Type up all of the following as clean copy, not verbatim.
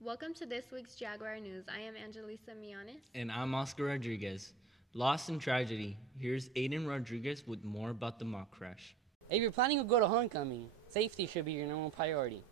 Welcome to this week's Jaguar News. I am Angelisa Mianes. And I'm Oscar Rodriguez. Lost in tragedy. Here's Aiden Rodriguez with more about the mock crash. If you're planning to go to homecoming, safety should be your number one priority.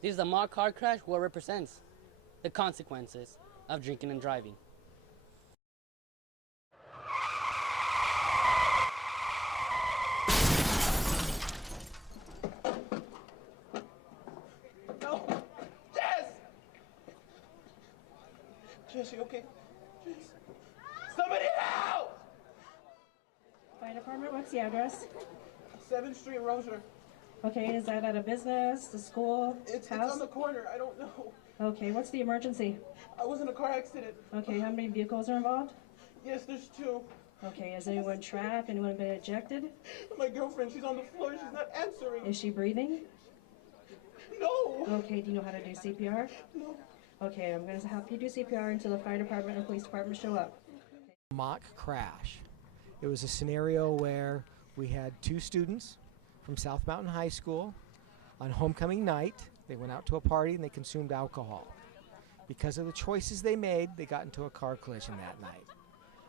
This is a mock car crash what represents the consequences of drinking and driving. Jesse, okay? Jesse. Somebody help! Fire department, what's the address? 7th Street, Rozier. Okay, is that at a business, the school, It's house? on the corner. I don't know. Okay, what's the emergency? I was in a car accident. Okay, how many vehicles are involved? Yes, there's 2. Okay, is anyone trapped? Anyone been ejected? My girlfriend, she's on the floor. She's not answering. Is she breathing? No. Okay, do you know how to do CPR? No. Okay, I'm going to help you do CPR until the fire department and police department show up. Mock crash. It was a scenario where we had 2 students from South Mountain High School on homecoming night. They went out to a party and they consumed alcohol. Because of the choices they made, they got into a car collision that night.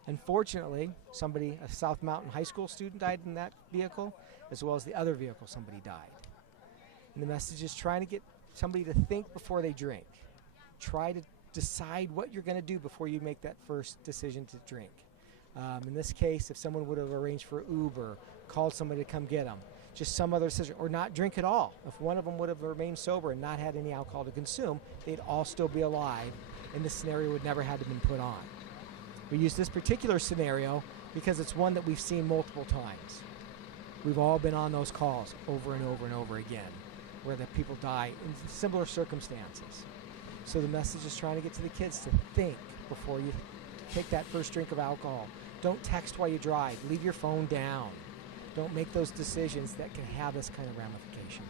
Unfortunately, a South Mountain High School student died in that vehicle, as well as the other vehicle, somebody died. And the message is trying to get somebody to think before they drink. Try to decide what you're going to do before you make that first decision to drink. In this case, if someone would have arranged for Uber, called somebody to come get them, just some other decision, or not drink at all. If one of them would have remained sober and not had any alcohol to consume, they'd all still be alive, and this scenario would never have been put on. We use this particular scenario because it's one that we've seen multiple times. We've all been on those calls over and over and over again, where the people die in similar circumstances. So the message is trying to get to the kids to think before you take that first drink of alcohol. Don't text while you drive. Leave your phone down. Don't make those decisions that can have this kind of ramification.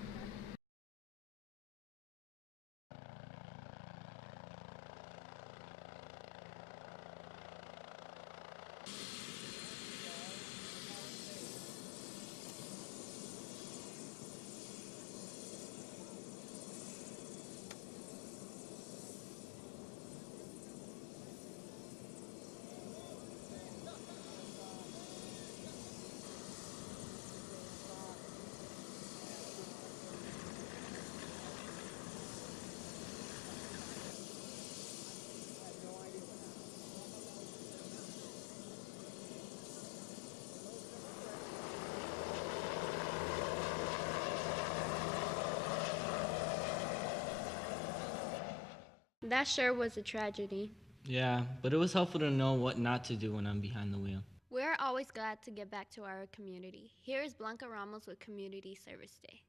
That sure was a tragedy. Yeah, but it was helpful to know what not to do when I'm behind the wheel. We're always glad to get back to our community. Here is Blanca Ramos with Community Service Day.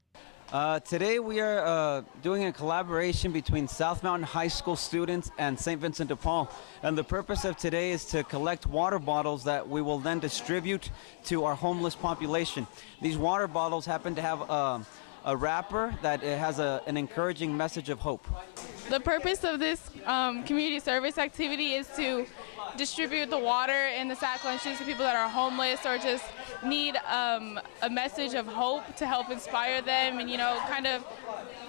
Today we are doing a collaboration between South Mountain High School students and St. Vincent de Paul. And the purpose of today is to collect water bottles that we will then distribute to our homeless population. These water bottles happen to have a wrapper that it has an encouraging message of hope. The purpose of this community service activity is to distribute the water and the sack lunches to people that are homeless or just need a message of hope to help inspire them and, kind of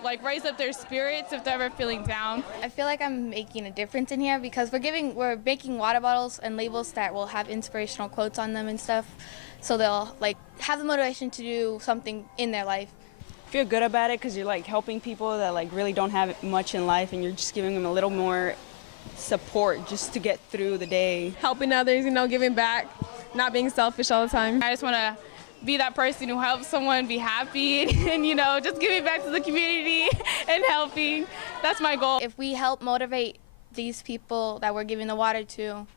like raise up their spirits if they're ever feeling down. I feel like I'm making a difference in here because we're making water bottles and labels that will have inspirational quotes on them and stuff, so they'll have the motivation to do something in their life. Feel good about it because you're helping people that really don't have much in life, and you're just giving them a little more support just to get through the day. Helping others, giving back, not being selfish all the time. I just want to be that person who helps someone be happy and, just giving back to the community and helping. That's my goal. If we help motivate these people that we're giving the water to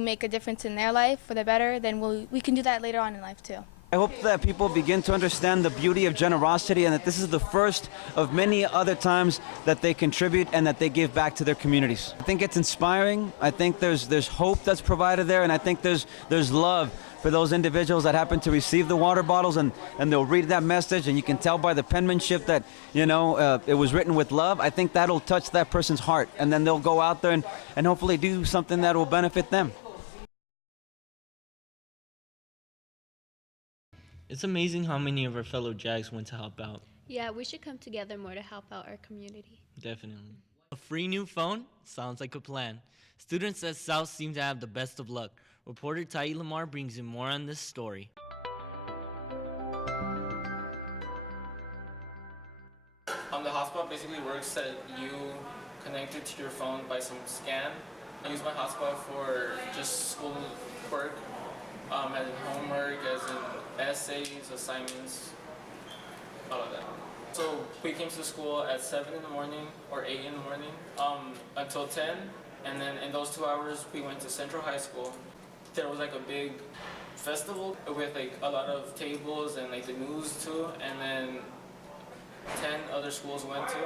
make a difference in their life for the better, then we can do that later on in life too. I hope that people begin to understand the beauty of generosity and that this is the first of many other times that they contribute and that they give back to their communities. I think it's inspiring. I think there's hope that's provided there, and I think there's love for those individuals that happen to receive the water bottles, and they'll read that message, and you can tell by the penmanship that, it was written with love. I think that'll touch that person's heart, and then they'll go out there and hopefully do something that will benefit them. It's amazing how many of our fellow Jags went to help out. Yeah, we should come together more to help out our community. Definitely. A free new phone? Sounds like a plan. Students at South seem to have the best of luck. Reporter Tai Lamar brings you more on this story. The hotspot basically works that you connect it to your phone by some scan. I use my hotspot for just school work, as in homework, as in essays, assignments, all of that. So we came to school at 7 in the morning or 8 in the morning until 10, and then in those 2 hours we went to Central High School. There was like a big festival with like a lot of tables and like the news too, and then 10 other schools went to,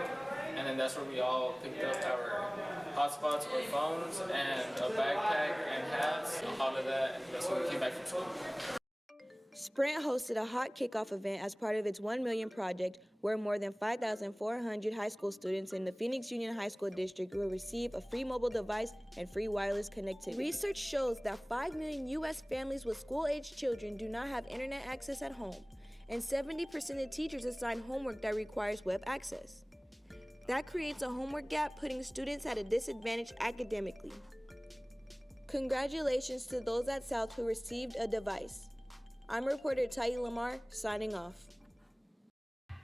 and then that's where we all picked up our hotspots or phones and a backpack and hats, all of that. That's when we came back from school. Sprint hosted a hot kickoff event as part of its 1 million project, where more than 5,400 high school students in the Phoenix Union High School District will receive a free mobile device and free wireless connectivity. Research shows that 5 million U.S. families with school-aged children do not have internet access at home, and 70% of teachers assign homework that requires web access. That creates a homework gap, putting students at a disadvantage academically. Congratulations to those at South who received a device. I'm reporter Tai Lamar, signing off.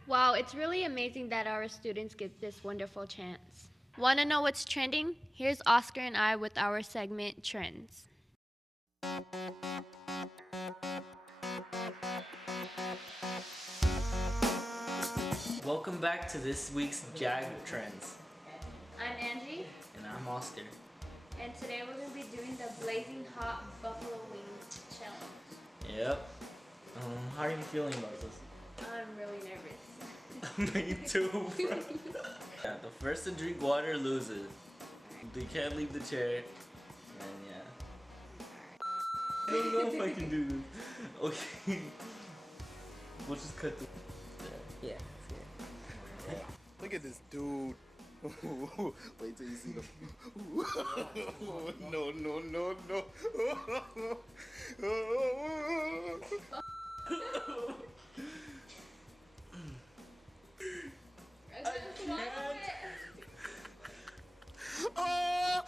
Wow, it's really amazing that our students get this wonderful chance. Want to know what's trending? Here's Oscar and I with our segment, Trends. Welcome back to this week's JAG Trends. I'm Angie, And I'm Oscar. and today we're going to be doing the Blazing Hot Buffalo Wings Challenge. Yep. How are you feeling about this? I'm really nervous. Me too, bro. Yeah, the first to drink water loses. They can't leave the chair. And yeah. I don't know if I can do this. Okay. We'll just cut the. Yeah. Look at this dude. Wait till you see the. No, no, no, no. I can't. Oh!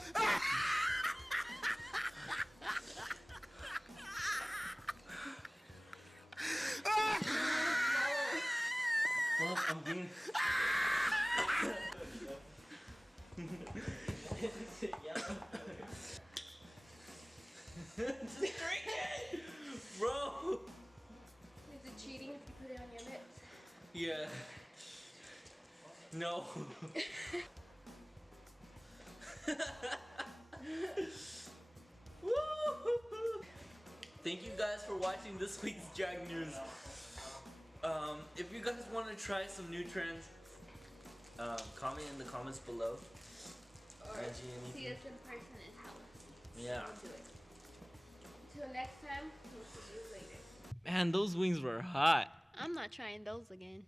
Fuck, I'm being. Just drink it! Bro! Is it cheating if you put it on your lips? Yeah. No. Thank you guys for watching this week's Jag News. If you guys want to try some new trends, comment in the comments below. Or Angie, see anything? us in person and tell us. Yeah. We'll do it. Till next time, we'll see you later. Man, those wings were hot. I'm not trying those again.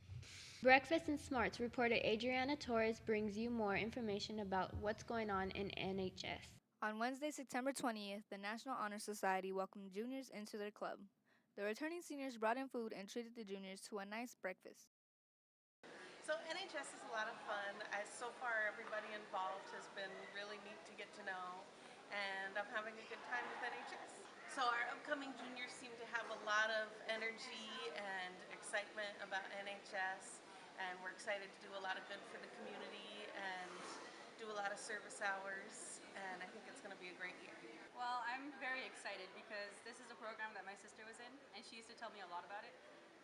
Breakfast and Smarts reporter Adriana Torres brings you more information about what's going on in NHS. On Wednesday, September 20th, the National Honor Society welcomed juniors into their club. The returning seniors brought in food and treated the juniors to a nice breakfast. So NHS is a lot of fun. So far, everybody involved has been really neat to get to know, and I'm having a good time with NHS. So our upcoming juniors seem to have a lot of energy and excitement about NHS, and we're excited to do a lot of good for the community and do a lot of service hours, and I think it's going to be a great year. Well, I'm very excited because this is a program that my sister was in, and she used to tell me a lot about it.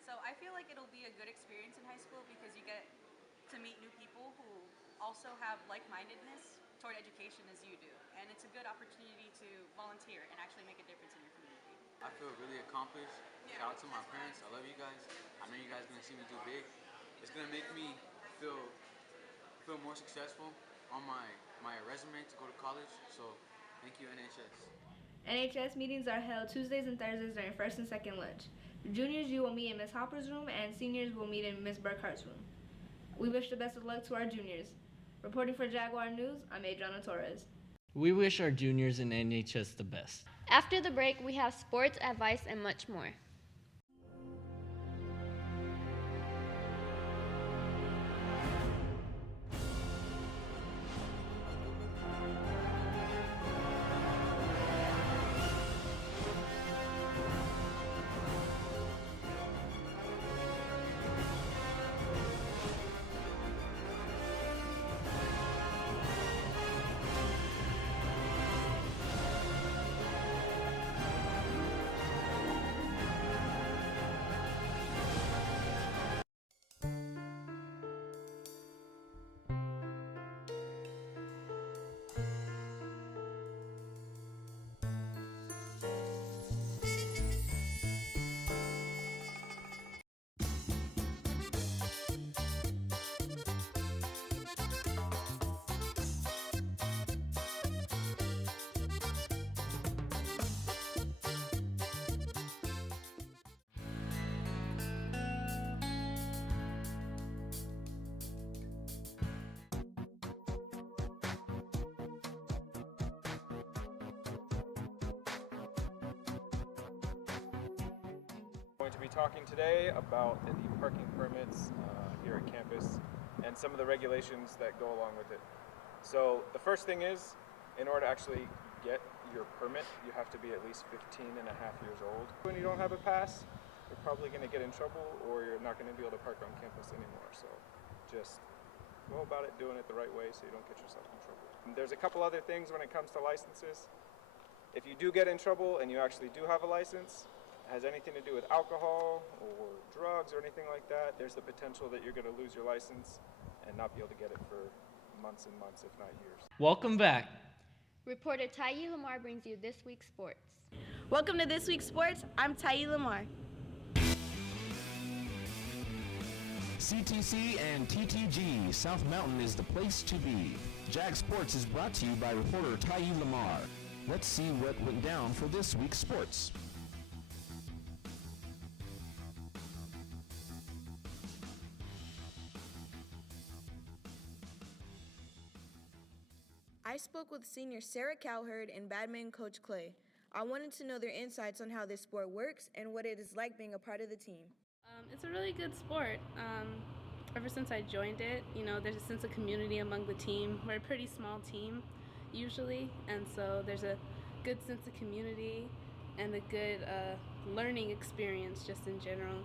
So I feel like it'll be a good experience in high school because you get to meet new people who also have like-mindedness toward education as you do. And it's a good opportunity to volunteer and actually make a difference in your community. I feel really accomplished. Shout out to my parents. I love you guys. I know you guys are going to see me do big. It's going to make me feel more successful on my resume to go to college. So thank you, NHS. NHS meetings are held Tuesdays and Thursdays during first and second lunch. Juniors, you will meet in Ms. Hopper's room, and seniors will meet in Ms. Burkhart's room. We wish the best of luck to our juniors. Reporting for Jaguar News, I'm Adriana Torres. We wish our juniors in NHS the best. After the break, we have sports, advice, and much more. Going to be talking today about the parking permits here at campus and some of the regulations that go along with it. So the first thing is, in order to actually get your permit, you have to be at least 15 and a half years old. When you don't have a pass, you're probably going to get in trouble or you're not going to be able to park on campus anymore. So just go about it doing it the right way so you don't get yourself in trouble. And there's a couple other things when it comes to licenses. If you do get in trouble and you actually do have a license, it has anything to do with alcohol or drugs or anything like that, there's the potential that you're going to lose your license and not be able to get it for months and months, if not years. Welcome back. Reporter Tayi Lamar brings you this week's sports. Welcome to This Week's Sports. I'm Tayi Lamar. CTC and TTG, South Mountain is the place to be. Jag Sports is brought to you by reporter Tayi Lamar. Let's see what went down for this week's sports. I spoke with senior Sarah Cowherd and badminton coach Clay. I wanted to know their insights on how this sport works and what it is like being a part of the team. It's a really good sport. Ever since I joined it, there's a sense of community among the team. We're a pretty small team, usually, and so there's a good sense of community and a good learning experience just in general.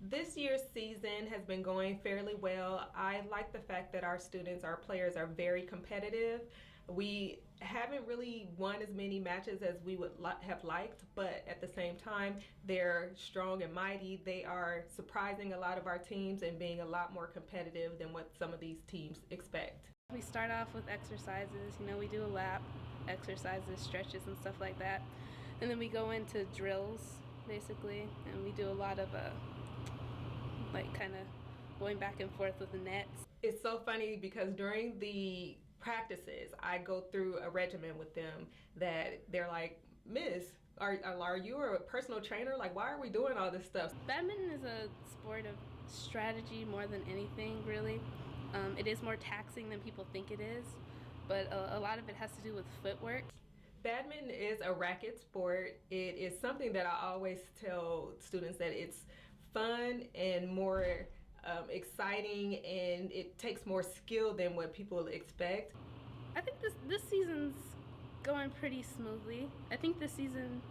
This year's season has been going fairly well. I like the fact that our students, our players, are very competitive. We haven't really won as many matches as we would have liked, but at the same time, they're strong and mighty. They are surprising a lot of our teams and being a lot more competitive than what some of these teams expect. We start off with exercises. We do a lap, exercises, stretches, and stuff like that. And then we go into drills, basically, and we do a lot of kind of going back and forth with the nets. It's so funny because during the practices, I go through a regimen with them that they're like, Miss, are you a personal trainer? Like, why are we doing all this stuff? Badminton is a sport of strategy more than anything, really. It is more taxing than people think it is, but a lot of it has to do with footwork. Badminton is a racket sport. It is something that I always tell students that it's fun and more exciting, and it takes more skill than what people expect. I think this season's going pretty smoothly. I think this season,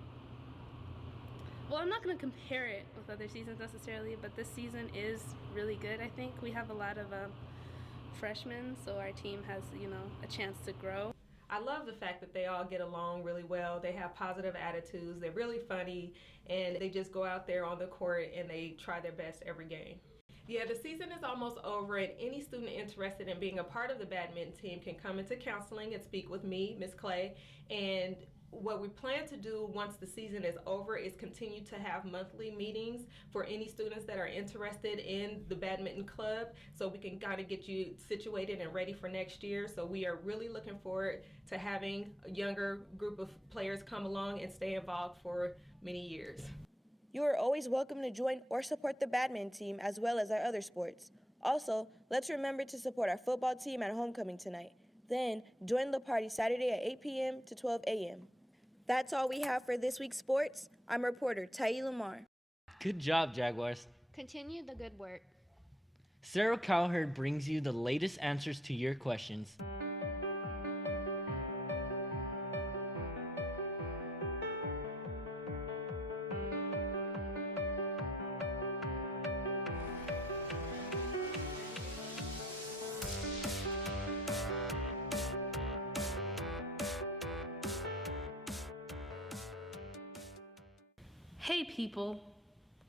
well, I'm not going to compare it with other seasons necessarily, but this season is really good. I think we have a lot of freshmen, so our team has, a chance to grow. I love the fact that they all get along really well. They have positive attitudes. They're really funny, and they just go out there on the court and they try their best every game. Yeah, the season is almost over, and any student interested in being a part of the badminton team can come into counseling and speak with me, Ms. Clay. And what we plan to do once the season is over is continue to have monthly meetings for any students that are interested in the badminton club, so we can kind of get you situated and ready for next year. So we are really looking forward to having a younger group of players come along and stay involved for many years. You are always welcome to join or support the badminton team as well as our other sports. Also, let's remember to support our football team at homecoming tonight. Then, join the party Saturday at 8 p.m. to 12 a.m. That's all we have for this week's sports. I'm reporter Tayi Lamar. Good job, Jaguars. Continue the good work. Sarah Cowherd brings you the latest answers to your questions. Hey people,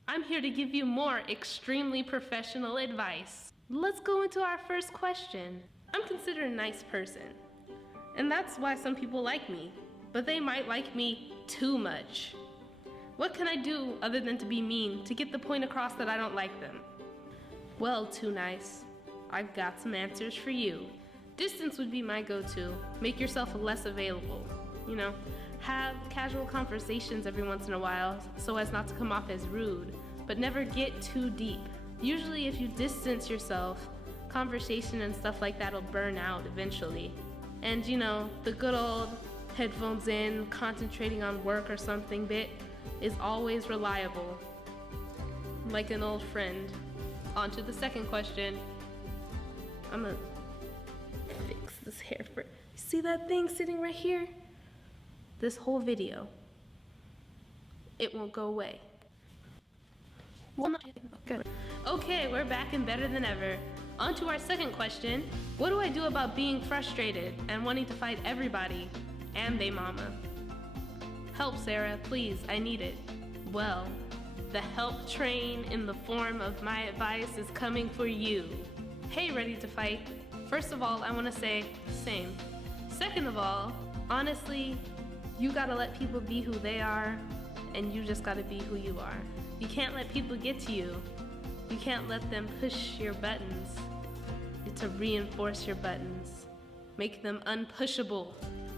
I'm here to give you more extremely professional advice. Let's go into our first question. I'm considered a nice person, and that's why some people like me, but they might like me too much. What can I do other than to be mean to get the point across that I don't like them? Well, Too Nice, I've got some answers for you. Distance would be my go-to. Make yourself less available, Have casual conversations every once in a while so as not to come off as rude, but never get too deep. Usually if you distance yourself, conversation and stuff like that will burn out eventually. And the good old headphones in, concentrating on work or something bit is always reliable. like an old friend. On to the second question. I'm gonna fix this hair for. See that thing sitting right here? This whole video, it won't go away. Okay, we're back and better than ever. On to our second question. What do I do about being frustrated and wanting to fight everybody and they mama? Help, Sarah, please, I need it. Well, the help train in the form of my advice is coming for you. Hey, ready to fight? First of all, I want to say, same. Second of all, honestly, you gotta let people be who they are, and you just gotta be who you are. You can't let people get to you. You can't let them push your buttons. It's to reinforce your buttons. Make them unpushable.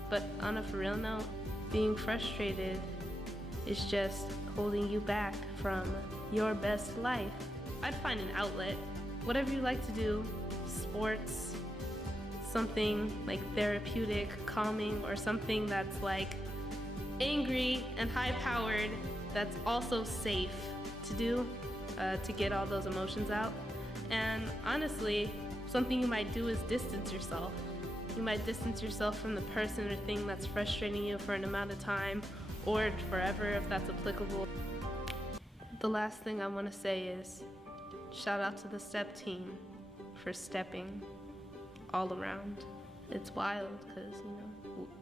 But on a for real note, being frustrated is just holding you back from your best life. I'd find an outlet. Whatever you like to do, sports, something like therapeutic, calming, or something that's like angry and high-powered, that's also safe to do, to get all those emotions out. And honestly, something you might do is distance yourself. You might distance yourself from the person or thing that's frustrating you for an amount of time, or forever if that's applicable. The last thing I want to say is, shout out to the step team for stepping all around. It's wild because,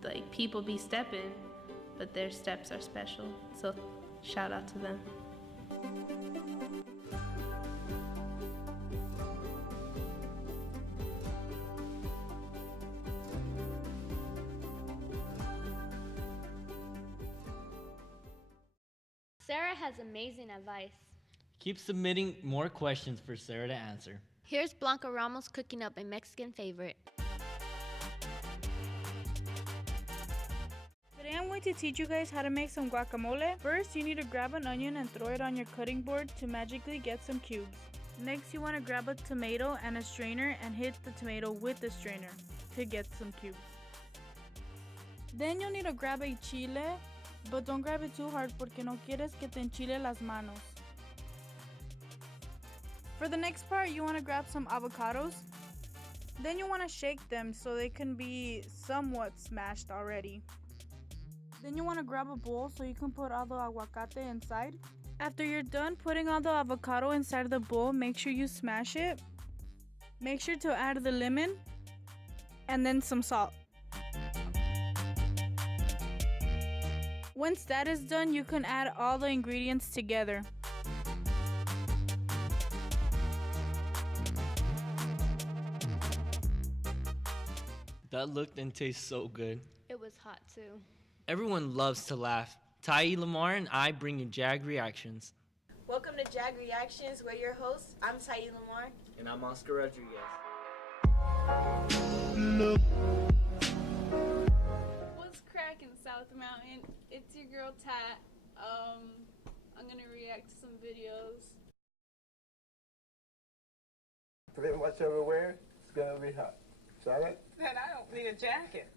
like, people be stepping, but their steps are special. So shout out to them. Sarah has amazing advice. Keep submitting more questions for Sarah to answer. Here's Blanca Ramos cooking up a Mexican favorite. Today I'm going to teach you guys how to make some guacamole. First, you need to grab an onion and throw it on your cutting board to magically get some cubes. Next, you want to grab a tomato and a strainer and hit the tomato with the strainer to get some cubes. Then you'll need to grab a chile, but don't grab it too hard porque no quieres que te enchile las manos. For the next part, you want to grab some avocados. Then you want to shake them so they can be somewhat smashed already. Then you want to grab a bowl so you can put all the aguacate inside. After you're done putting all the avocado inside the bowl, make sure you smash it. Make sure to add the lemon and then some salt. Once that is done, you can add all the ingredients together. That looked and tastes so good. It was hot too. Everyone loves to laugh. Tai Lamar and I bring you JAG Reactions. Welcome to JAG Reactions. We're your hosts. I'm Saeed Lamar. And I'm Oscar Rodriguez. What's cracking, South Mountain? It's your girl Tat. I'm gonna react to some videos. Pretty much everywhere, it's gonna be hot. Shut it? Then I don't need a jacket.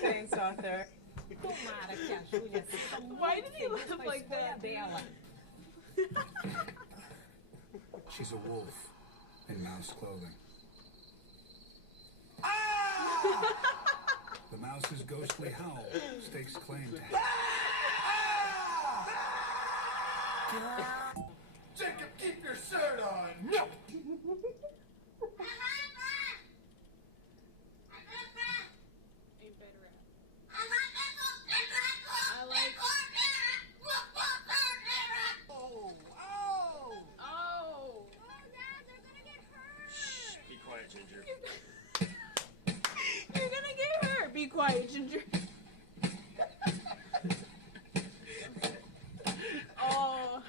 Thanks, Arthur. Why did he laugh like that? She's a wolf in mouse clothing. The mouse's ghostly howl stakes claim to have. Jacob, keep your shirt on! No! Ginger. You're gonna get hurt. Be quiet, Ginger. Oh.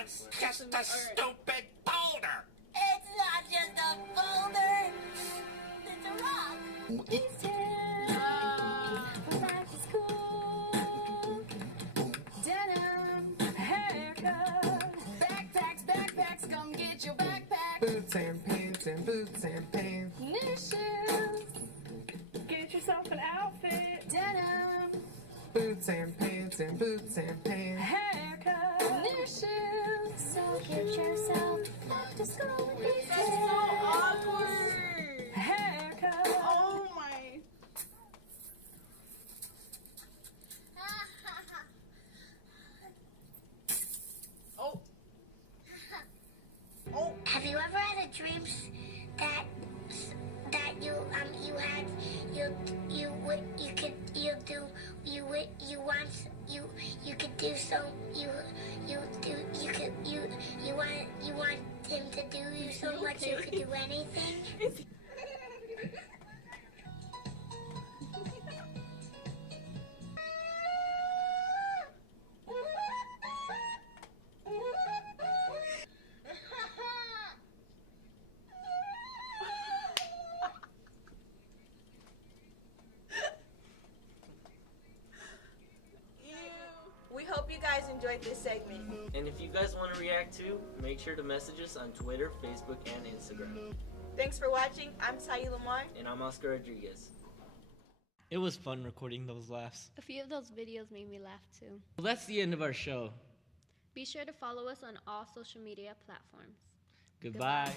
That's just a stupid boulder! It's not just a boulder. It's a rock. It's life is cool. Denim, haircut, backpacks, come get your backpack. Boots and pants boots and boots and pants. New shoes. Get yourself an outfit. Denim. Boots and pants and boots and pants. Haircut. New shoes. So get yourself back to school with these That's so awkward. Haircut. Oh my. Oh. Oh. Have you ever had a dream that you had you would you could you do you would you want you could do so you do you could you want him to do you so much you could do anything? We hope you guys enjoyed this segment. And if you guys want to react too, make sure to message us on Twitter, Facebook, and Instagram. Thanks for watching. I'm Sayi Lamar. And I'm Oscar Rodriguez. It was fun recording those laughs. A few of those videos made me laugh too. Well, that's the end of our show. Be sure to follow us on all social media platforms. Goodbye.